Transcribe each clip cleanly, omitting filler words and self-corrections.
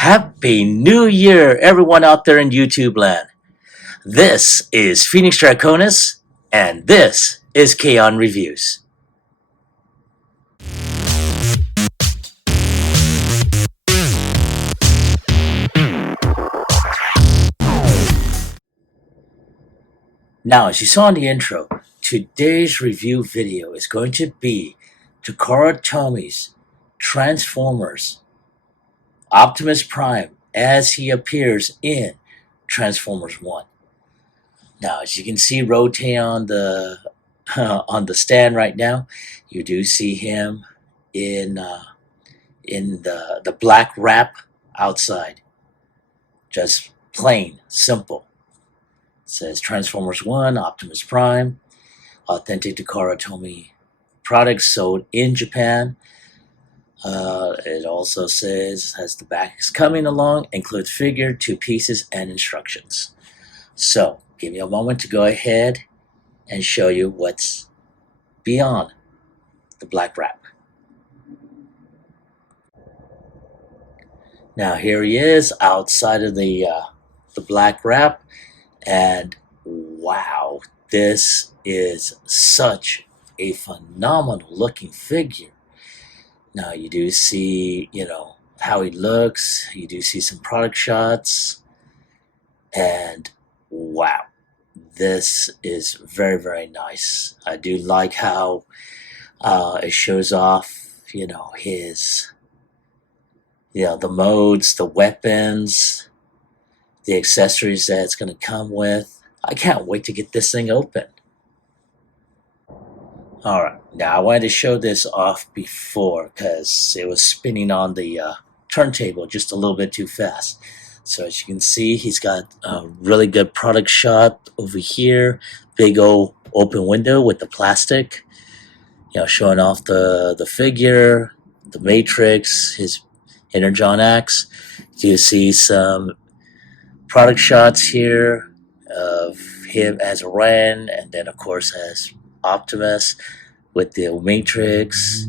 Happy New Year, everyone out there in YouTube land. This is Phoenix Draconis, and this is Kaon Reviews. Now, as you saw in the intro, today's review video is going to be Takara Tomy's Transformers Optimus Prime as he appears in Transformers 1. Now, as you can see rotating on the on the stand right now, you do see him in the black wrap outside. Just plain simple. It says Transformers 1, Optimus Prime, authentic Takara Tomy products sold in Japan. It also says, has the backs coming along, includes figure, 2 pieces, and instructions. So, give me a moment to go ahead and show you what's beyond the black wrap. Now here he is outside of the black wrap, and wow, this is such a phenomenal looking figure. Now you do see, how he looks. You do see some product shots, and wow, this is very, very nice. I do like how it shows off, his, the modes, the weapons, the accessories that it's going to come with. I can't wait to get this thing open. Alright, now I wanted to show this off before because it was spinning on the turntable just a little bit too fast. So as you can see, he's got a really good product shot over here. Big old open window with the plastic, showing off the figure, the matrix, his Energon axe. You see some product shots here of him as Ren, and then of course as Optimus with the matrix.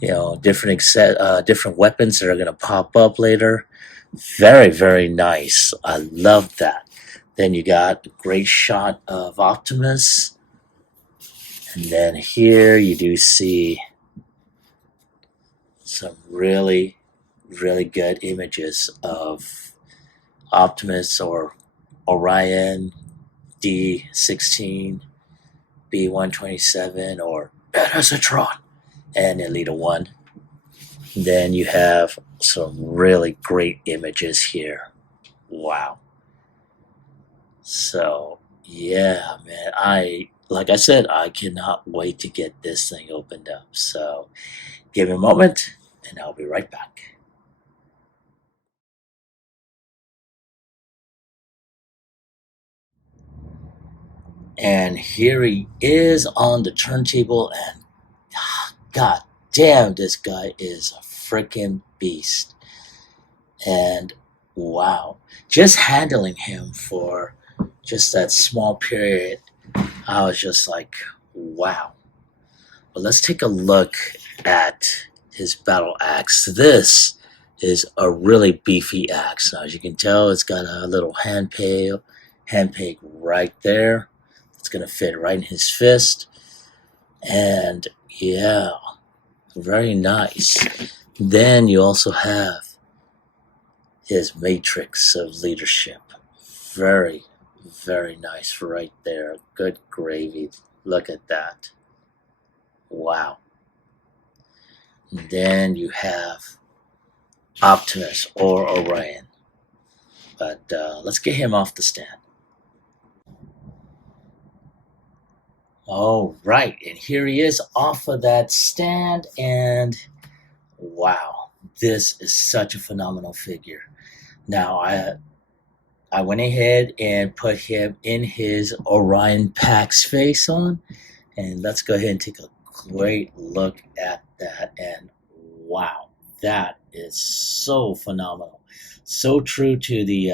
Different weapons that are going to pop up later. Very, very nice. I love that. Then you got a great shot of Optimus, and then here you do see some really, really good images of Optimus or Orion D16, B127, or Metasatron, and Elita 1. Then you have some really great images here. Wow. So, yeah, man, like I said, I cannot wait to get this thing opened up. So, give me a moment, and I'll be right back. And here he is on the turntable, and god damn, this guy is a freaking beast. And wow, just handling him for just that small period, I was just like, wow. But let's take a look at his battle axe. This is a really beefy axe. Now, as you can tell, it's got a little hand peg right there. It's going to fit right in his fist. And yeah, very nice. Then you also have his matrix of leadership. Very, very nice right there. Good gravy. Look at that. Wow. And then you have Optimus or Orion. But let's get him off the stand. All right, and here he is off of that stand, and wow, this is such a phenomenal figure. Now, I went ahead and put him in his Orion Pax face on, and let's go ahead and take a great look at that, and wow, that is so phenomenal. So true to the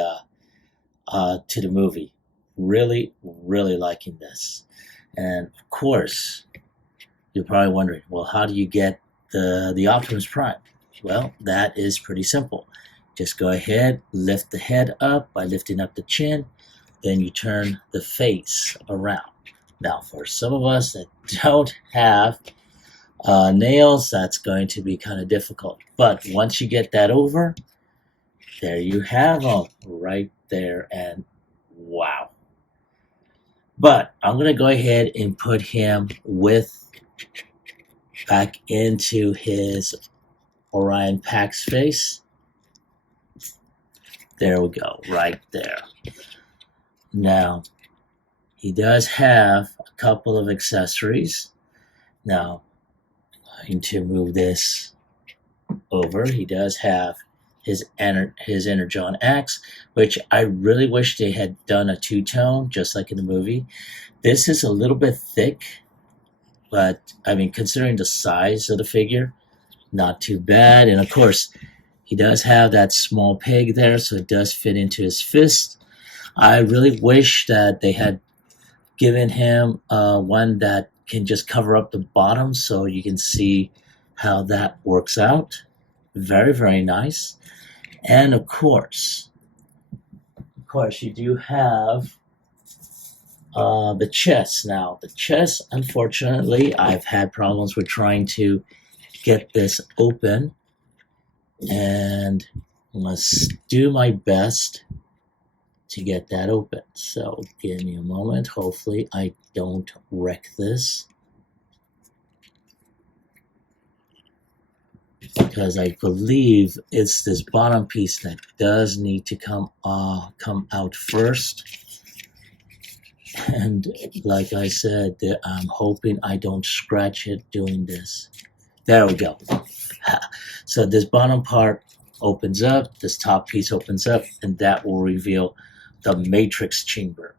movie. Really, really liking this. And of course, you're probably wondering, well, how do you get the Optimus Prime? Well, that is pretty simple. just go ahead, lift the head up by lifting up the chin, then you turn the face around. Now, for some of us that don't have nails, that's going to be kind of difficult. But once you get that over, there you have them right there, and wow. But I'm going to go ahead and put him back into his Orion Pax face. There we go, right there. Now, he does have a couple of accessories. Now, I'm going to move this over. He does have his Energon axe, which I really wish they had done a two-tone, just like in the movie. This is a little bit thick, but I mean, considering the size of the figure, not too bad. And of course, he does have that small peg there, so it does fit into his fist. I really wish that they had given him one that can just cover up the bottom so you can see how that works out. Very, very nice. And of course, you do have the chest. Now, the chest, unfortunately, I've had problems with trying to get this open, and I must do my best to get that open. So give me a moment. Hopefully I don't wreck this, because I believe it's this bottom piece that does need to come out first. And like I said, I'm hoping I don't scratch it doing this. There we go. So this bottom part opens up, this top piece opens up, and that will reveal the matrix chamber.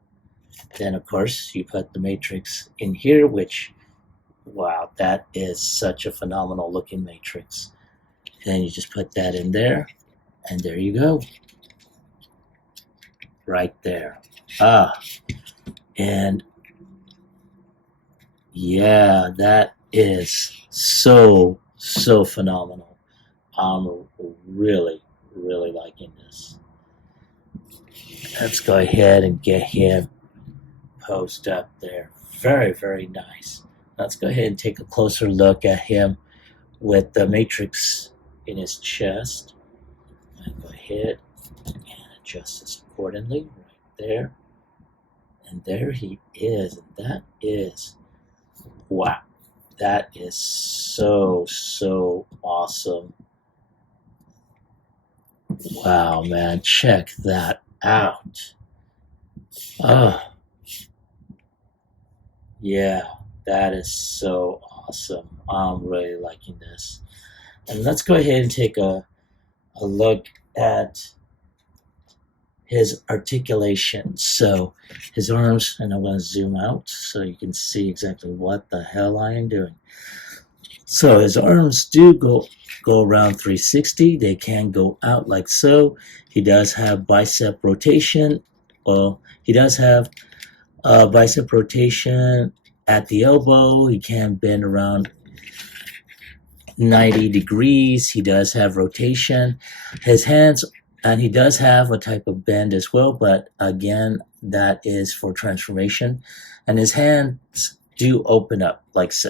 Then of course you put the matrix in here, which, wow, that is such a phenomenal looking matrix. Then you just put that in there, and there you go. Right there. And yeah, that is so phenomenal. I'm really liking this. Let's go ahead and get him posed up there. Very nice. Let's go ahead and take a closer look at him with the matrix in his chest. And go ahead and adjust this accordingly right there. And there he is. And that is, wow, that is so awesome. Wow, man, check that out. Oh, yeah, that is so awesome. I'm really liking this. And let's go ahead and take a look at his articulation. So his arms, and I'm going to zoom out so you can see exactly what the hell I am doing. So his arms do go around 360. They can go out like so. He does have bicep rotation. Well, he does have bicep rotation at the elbow. He can bend around 90 degrees. He does have rotation. His hands, and he does have a type of bend as well, but again, that is for transformation. And his hands do open up like so.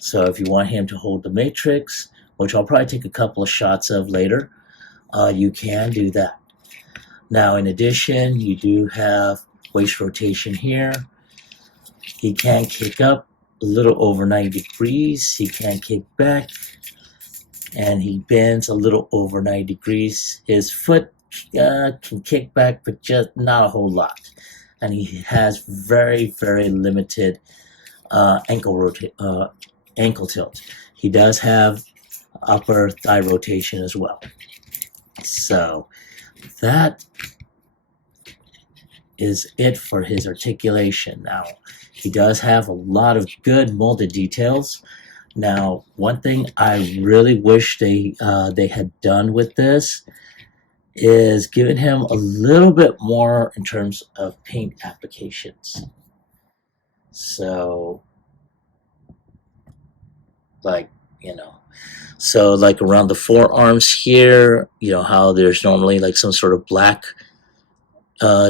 So if you want him to hold the matrix, which I'll probably take a couple of shots of later, you can do that. Now, in addition, you do have waist rotation here. He can kick up a little over 90 degrees. He can kick back, and he bends a little over 90 degrees. His foot can kick back, but just not a whole lot. And he has very limited ankle tilt. He does have upper thigh rotation as well. So that is it for his articulation. Now, he does have a lot of good molded details. Now, one thing I really wish they had done with this is given him a little bit more in terms of paint applications. So, like, So like around the forearms here, how there's normally like some sort of black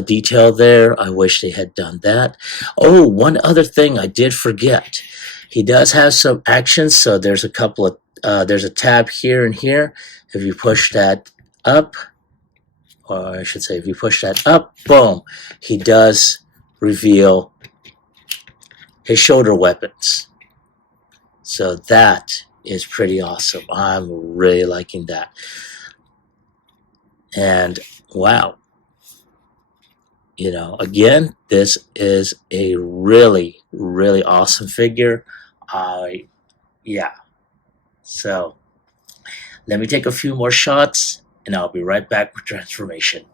detail there. I wish they had done that. Oh, one other thing I did forget. He does have some actions, so there's a couple of there's a tab here and here. If you push that up, or I should say, if you push that up, boom, he does reveal his shoulder weapons. So that is pretty awesome. I'm really liking that. And wow, again, this is a really, really awesome figure. Yeah. So let me take a few more shots and I'll be right back with transformation.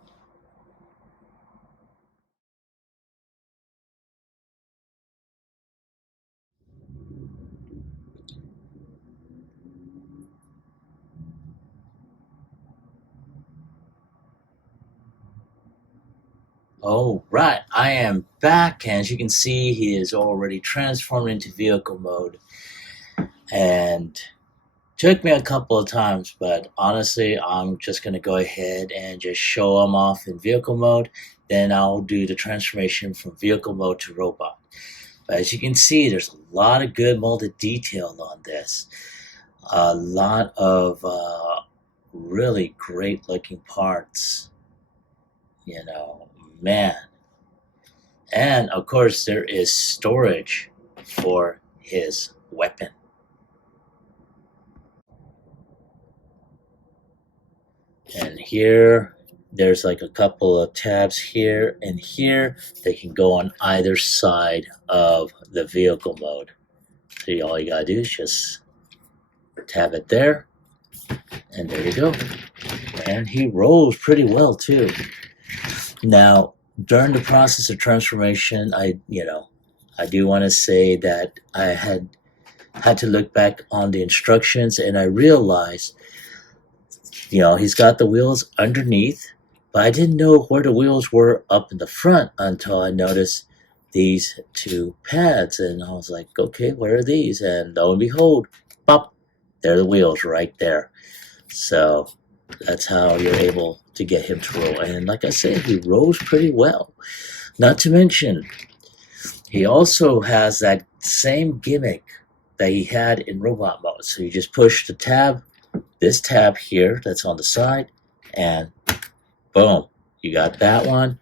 All right, I am back, and as you can see, he is already transformed into vehicle mode. And took me a couple of times, but honestly, I'm just going to go ahead and just show him off in vehicle mode. Then I'll do the transformation from vehicle mode to robot. But as you can see, there's a lot of good molded detail on this. A lot of really great looking parts. Man. And of course, there is storage for his weapon. And here, there's like a couple of tabs here and here. They can go on either side of the vehicle mode. So all you gotta do is just tab it there, and there you go. And he rolls pretty well too. Now, during the process of transformation, I do want to say that I had to look back on the instructions, and I realized he's got the wheels underneath, but I didn't know where the wheels were up in the front until I noticed these two pads, and I was like, okay, where are these? And lo and behold, pop, there are the wheels right there. So that's how you're able to get him to roll. And like I said, he rolls pretty well. Not to mention, he also has that same gimmick that he had in robot mode. So you just push the tab, this tab here that's on the side, and boom, you got that one,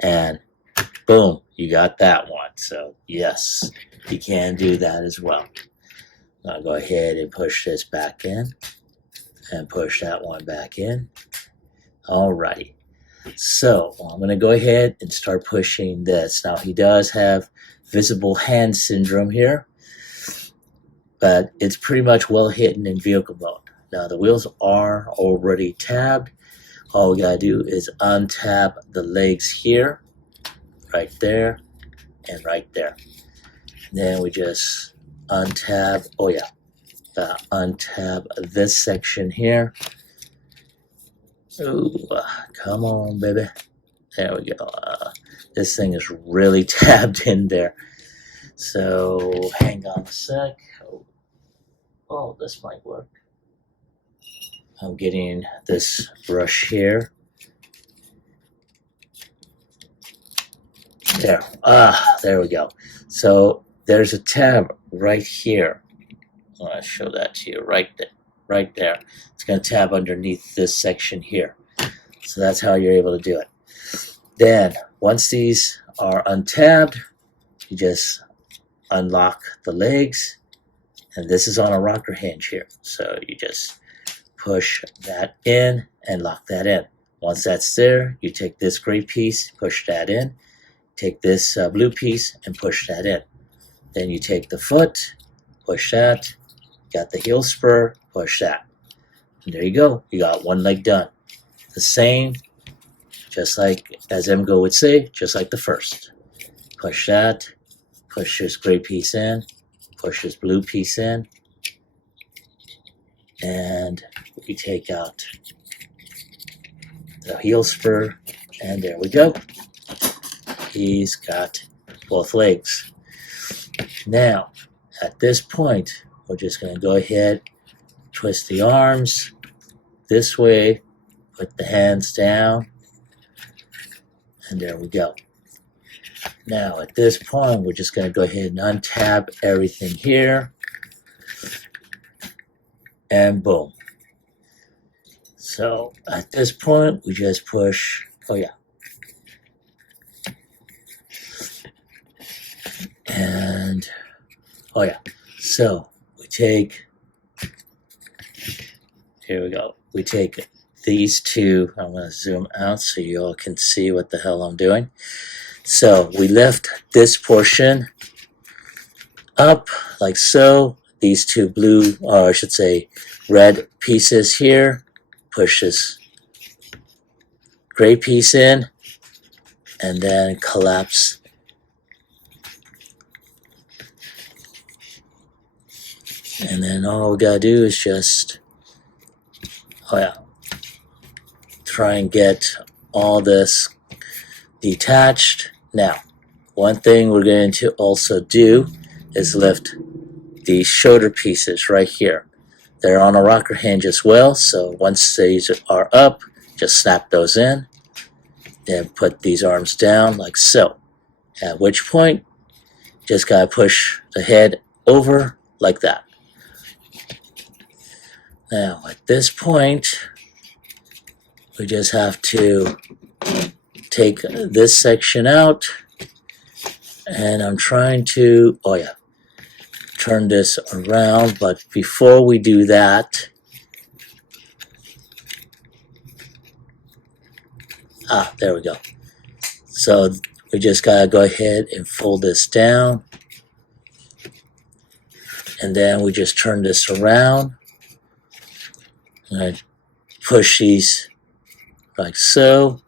and boom, you got that one. So yes, you can do that as well. I'll go ahead and push this back in and push that one back in. Alrighty. So I'm going to go ahead and start pushing this. Now he does have visible hand syndrome here, but it's pretty much well hidden in vehicle mode. Now the wheels are already tabbed. All we gotta do is untab the legs here, right there, and right there. And then we just untab, untab this section here. Ooh, come on, baby. There we go. This thing is really tabbed in there. So hang on a sec. Oh, this might work. I'm getting this brush here. There. There we go. So there's a tab right here. I want to show that to you right there. Right there. It's going to tab underneath this section here. So that's how you're able to do it. Then, once these are untabbed, you just unlock the legs. And this is on a rocker hinge here. So you just push that in and lock that in. Once that's there, you take this gray piece, push that in. Take this blue piece and push that in. Then you take the foot, push that. Got the heel spur, push that. And there you go. You got one leg done. The same, just like, as Emgo would say, just like the first. Push that, push this gray piece in, push this blue piece in, and we take out the heel spur, and there we go. He's got both legs. Now, at this point, we're just going to go ahead twist the arms this way, put the hands down, and there we go. Now at this point, we're just going to go ahead and untab everything here, and boom. So at this point, we just push, oh yeah. And, oh yeah. So we take, here we go. We take these two, I'm going to zoom out so you all can see what the hell I'm doing. So we lift this portion up like so. These two blue, or I should say red pieces here, push this gray piece in, and then collapse. And then all we gotta do is just, oh yeah, try and get all this detached. Now, one thing we're going to also do is lift these shoulder pieces right here. They're on a rocker hinge as well, so once these are up, just snap those in. Then put these arms down like so. At which point, just gotta push the head over like that. Now, at this point, we just have to take this section out, and I'm trying to, oh yeah, turn this around, but before we do that, there we go. So we just gotta go ahead and fold this down, and then we just turn this around, and I push these like so,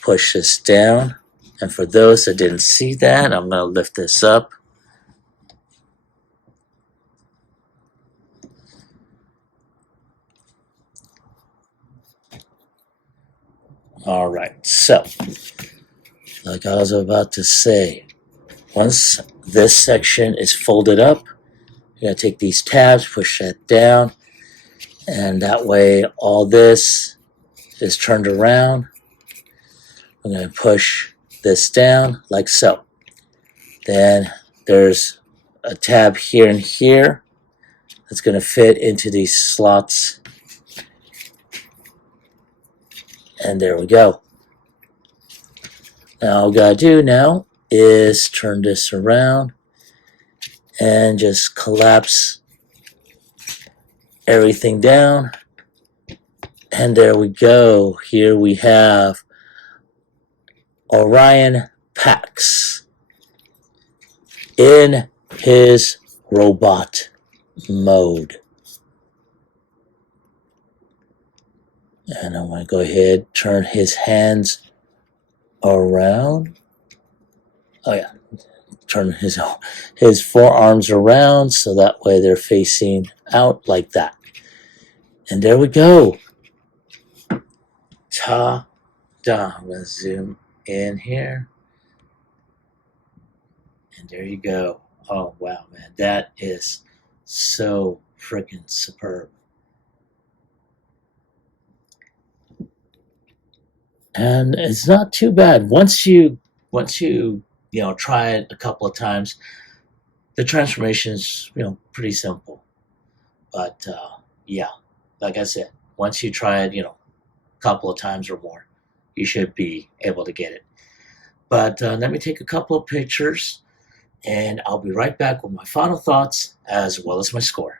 push this down, and for those that didn't see that, I'm gonna lift this up. All right, so like I was about to say, once this section is folded up, you're gonna take these tabs, push that down, and that way all this is turned around. I'm gonna push this down like so. Then there's a tab here and here that's gonna fit into these slots. And there we go. Now all we gotta do now is turn this around and just collapse everything down. And there we go. Here we have Orion Pax in his robot mode. And I'm going to go ahead, turn his hands around. Oh yeah, turn his forearms around so that way they're facing out like that. And there we go. Ta-da. I'm going to zoom in here. And there you go. Oh wow, man, that is so freaking superb. And it's not too bad. Once you try it a couple of times, the transformation is pretty simple. But yeah, like I said, once you try it a couple of times or more, you should be able to get it. But let me take a couple of pictures, and I'll be right back with my final thoughts as well as my score.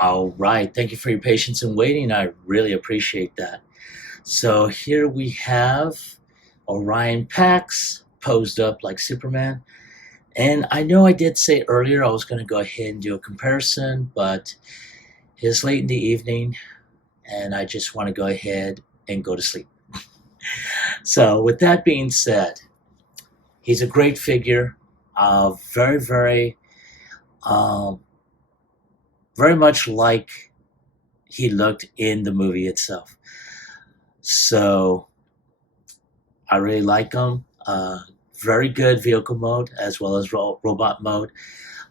All right. Thank you for your patience and waiting. I really appreciate that. So here we have Orion Pax posed up like Superman. And I know I did say earlier I was going to go ahead and do a comparison, but it's late in the evening and I just want to go ahead and go to sleep. So with that being said, he's a great figure. Very, very, very much like he looked in the movie itself. So I really like them. Very good vehicle mode as well as robot mode.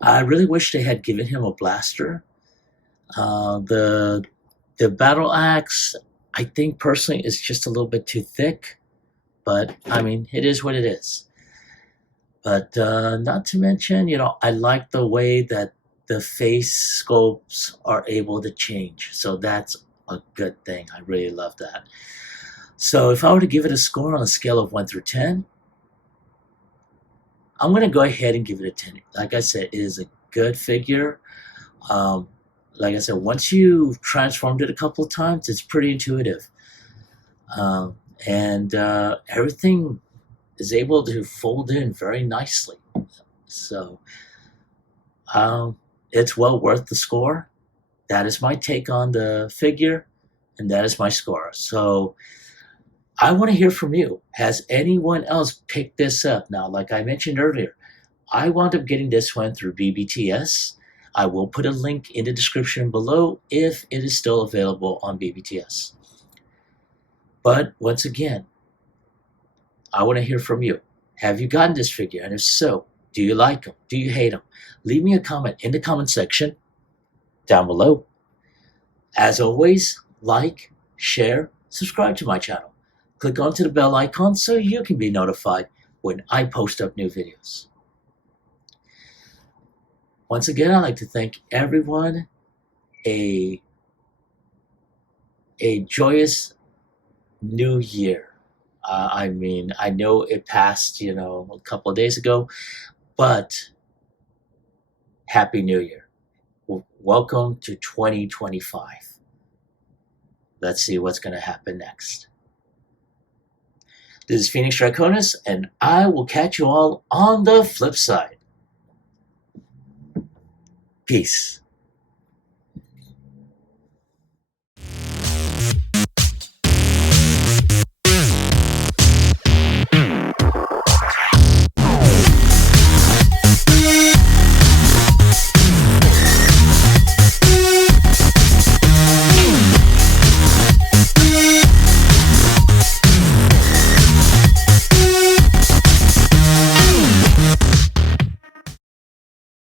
I really wish they had given him a blaster. The battle axe, I think personally, is just a little bit too thick. But I mean, it is what it is. But not to mention, I like the way that the face scopes are able to change. So that's a good thing. I really love that. So if I were to give it a score on a scale of 1 through 10, I'm going to go ahead and give it a 10. Like I said, it is a good figure. Um, like I said, once you've transformed it a couple of times, it's pretty intuitive. And everything is able to fold in very nicely. So it's well worth the score. That is my take on the figure, and that is my score. So I want to hear from you. Has anyone else picked this up? Now, like I mentioned earlier, I wound up getting this one through BBTS. I will put a link in the description below if it is still available on BBTS. But once again, I want to hear from you. Have you gotten this figure? And if so, do you like them? Do you hate them? Leave me a comment in the comment section down below. As always, like, share, subscribe to my channel. Click onto the bell icon so you can be notified when I post up new videos. Once again, I'd like to thank everyone. A joyous new year. I mean, I know it passed, a couple of days ago, but Happy New Year. Welcome to 2025. Let's see what's going to happen next. This is Phoenix Draconis, and I will catch you all on the flip side. Peace.